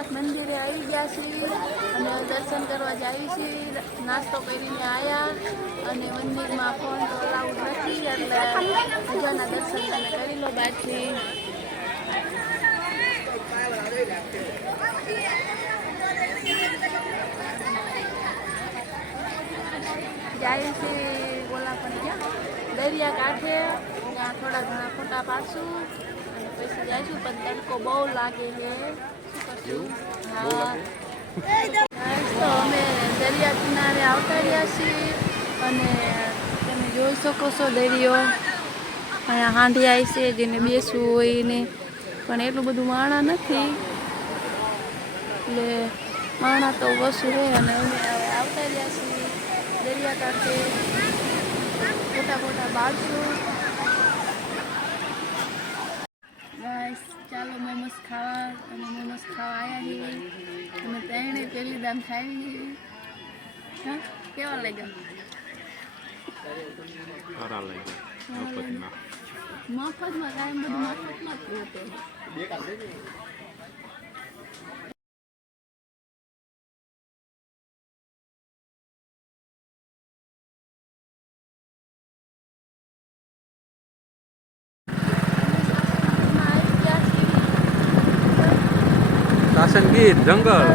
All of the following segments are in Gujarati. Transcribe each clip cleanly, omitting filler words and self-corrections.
સોમનાથ મંદિરે આવી ગયા છીએ અને દર્શન કરવા જઈએ છીએ. નાસ્તો કરીને આવ્યા અને મંદિરમાં ફોન તો અલાઉડ નથી એટલે પૂજાના દર્શન તમે કરી લો બાકી. જાય છે બોલા પણ ક્યાં દરિયા કાંઠે ત્યાં થોડા ઘણા ફોટા પાડશું અને પછી જઈશું. પણ તડકો બહુ લાગે છે. હા તો અમે દરિયા કિનારે આવતા રહ્યા છીએ અને તમે જોઈ શકો છો દરિયો. અહીંયા હાંડિયા છે જેને બેસવું હોય ને પણ એટલું બધું માણા નથી એટલે માણા તો ઓછું રહે અને અમે આવતા રહ્યા છીએ દરિયા કાંઠે. ફોટા પાડશું. બસ ચાલો મોમોસ ખાવા અને મોમોસ ખાવા આવ્યા છીએ અને ત્રણે પેલી દામ ખાવી. હા કેવા લાગ્યા? સારા લાગ્યા. મફતમાં કાંઈ બધું મફતમાં જ હતું. શાસનગીર જંગલ.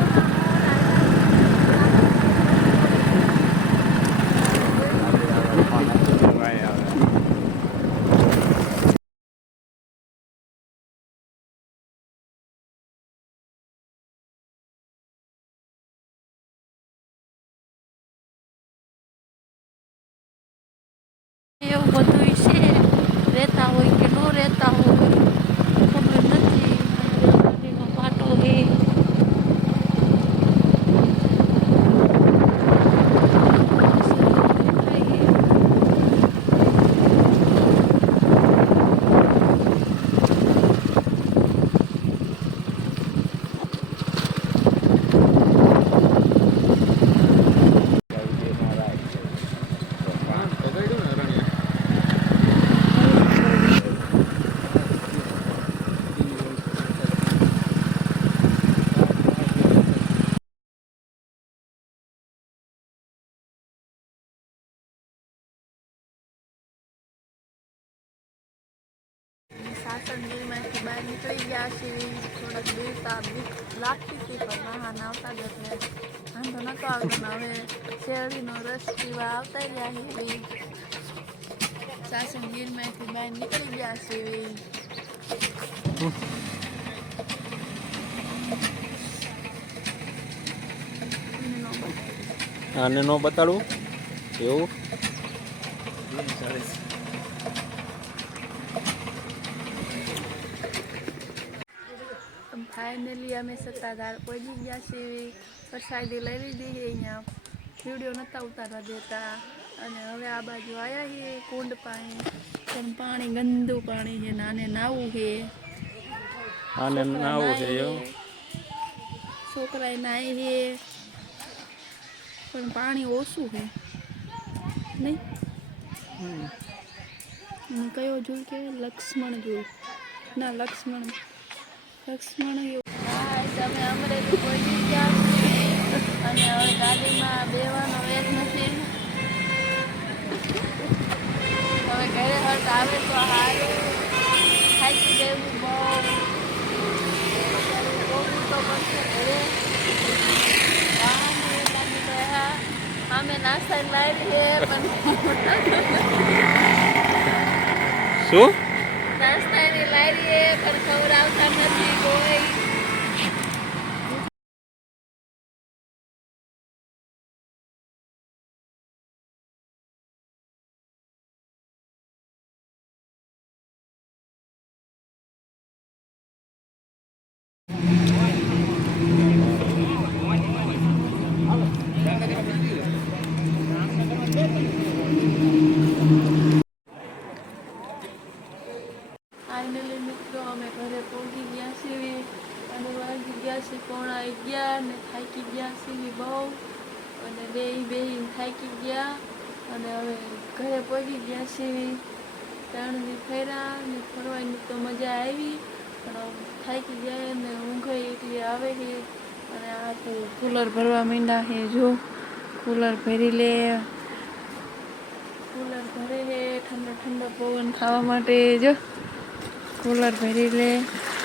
એવું બધું છે રહેતા હોય કે ન રહેતા હોય ખબર નથી. ગાડીનો પાટો છે. શાસનગીરમાંથી બહાર નીકળી ગયા છીએ. થોડાક બીક લાગતી હતી પણ વાહન આવતા જ એટલે વાંધો નહોતો આવતો. હવે શેરડીનો રસ પીવા આવતા રહ્યા છીએ. શાસનગીરમાંથી બહાર નીકળી ગયા છીએ. આને નો બતાડવું એવું. ફાઇનલી અમે સત્તાધાર પહોંચી ગયા છીએ. પ્રસાદી લઈ લીધી છે. અહીંયા વિડીયો નહોતા ઉતારવા દેતા અને હવે આ બાજુ આવ્યા છીએ કુંડ પાણી. પણ પાણી ગંદુ પાણી છે. નાને નાવું છે. આને નાવું છે છોકરાએ નાય છે પણ પાણી ઓછું છે નહીં. કયો ઝૂલ કે લક્ષ્મણ ઝૂલ ના લક્ષ્મણ તમે અમરેલી પહોંચી ગયા અને હવે ગાડીમાં બેવાનો વેગ નથી. હવે ઘરે હટ આવે તો સારું. થાકી દેવું બહુ તો પડશે ઘરે. અમે નાસ્તા લાવી છે પણ શું નાસ્તાની લાવીએ પણ ખવડાવતા નથી કોઈ. ફાઇનલી મિત્રો અમે ઘરે પહોંચી ગયા છીએ અને વાગી ગયા છે 11:30 ને થાકી ગયા છીએ બહુ અને બેહી થાકી ગયા અને હવે ઘરે પહોંચી ગયા છીએ. 3 દી ફર્યા ને ફરવાની તો મજા આવી પણ થાકી ગયા ને ઊંઘ એટલી આવે છે અને આ તો કુલર ભરવા માંડ્યા છે જો કુલર ભરી લે કુલર ભરે છે ઠંડો ઠંડો પવન ખાવા માટે જો કુલર ભરી લે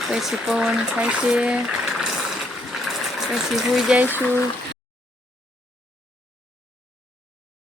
પછી પવન ખાય છે પછી સુઈ જઈશું